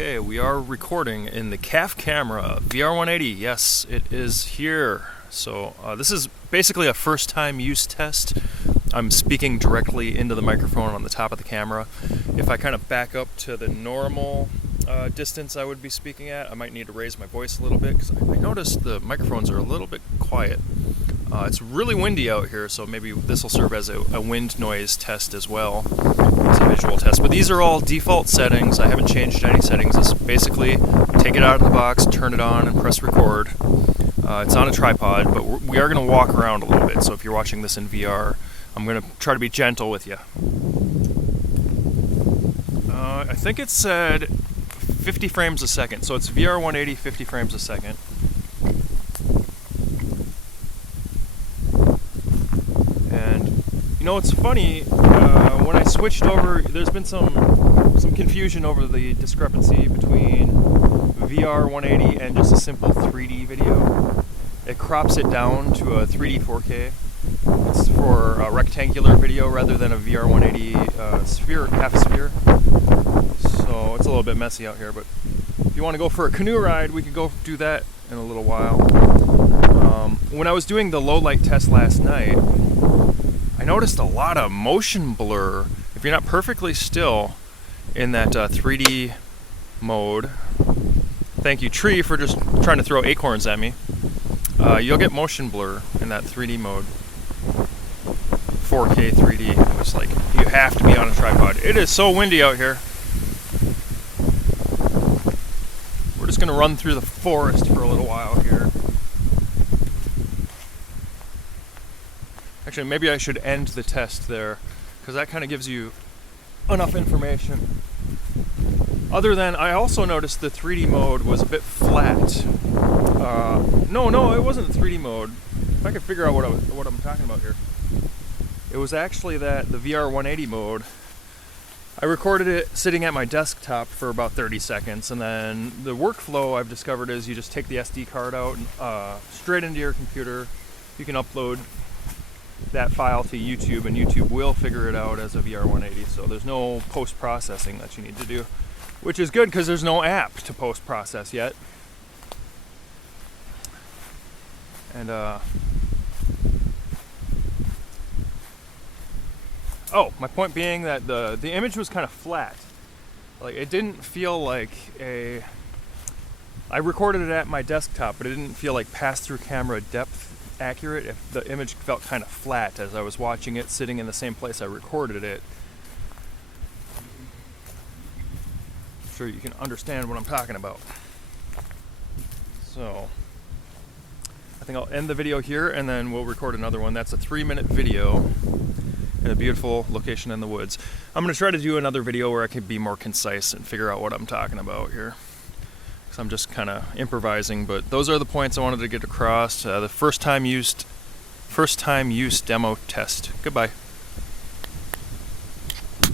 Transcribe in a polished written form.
Okay, we are recording in the CALF camera VR180. Yes, it is here. So this is basically a first-time use test. I'm speaking directly into the microphone on the top of the camera. If I kind of back up to the normal distance I would be speaking at, I might need to raise my voice a little bit because I noticed the microphones are a little bit quiet. It's really windy out here, so maybe this will serve as a wind noise test as well as a visual test. But these are all default settings. I haven't changed any settings. It's basically take it out of the box, turn it on, and press record. It's on a tripod, but we are going to walk around a little bit. So if you're watching this in VR, I'm going to try to be gentle with you. I think it said 50 frames a second, so it's VR180 50 frames a second. And you know, it's funny, when I switched over, there's been some confusion over the discrepancy between VR180 and just a simple 3D video. It crops it down to a 3D 4K. It's for a rectangular video rather than a VR180 sphere, half sphere. So it's a little bit messy out here, but if you want to go for a canoe ride, we could go do that in a little while. When I was doing the low light test last night, I noticed a lot of motion blur. If you're not perfectly still in that 3D mode, thank you tree for just trying to throw acorns at me, you'll get motion blur in that 3D mode. 4K 3D. It's like you have to be on a tripod. It is so windy out here. We're just gonna run through the forest for a little while here. Actually, maybe I should end the test there, because that kind of gives you enough information. Other than, I also noticed the 3D mode was a bit flat. No, it wasn't the 3D mode. If I could figure out what I'm talking about here. It was actually that the VR180 mode, I recorded it sitting at my desktop for about 30 seconds, and then the workflow I've discovered is you just take the SD card out and straight into your computer. You can upload that file to YouTube, and YouTube will figure it out as a VR180, so there's no post-processing that you need to do, which is good because there's no app to post-process yet. And my point being that the image was kind of flat. Like, it didn't feel like I recorded it at my desktop, but it didn't feel like pass-through camera depth accurate. If the image felt kind of flat as I was watching it sitting in the same place I recorded it. I'm sure you can understand what I'm talking about. So I think I'll end the video here and then we'll record another one. That's a 3-minute video in a beautiful location in the woods. I'm going to try to do another video where I can be more concise and figure out what I'm talking about here, because I'm just kind of improvising, but those are the points I wanted to get across. The first time use demo test. Goodbye.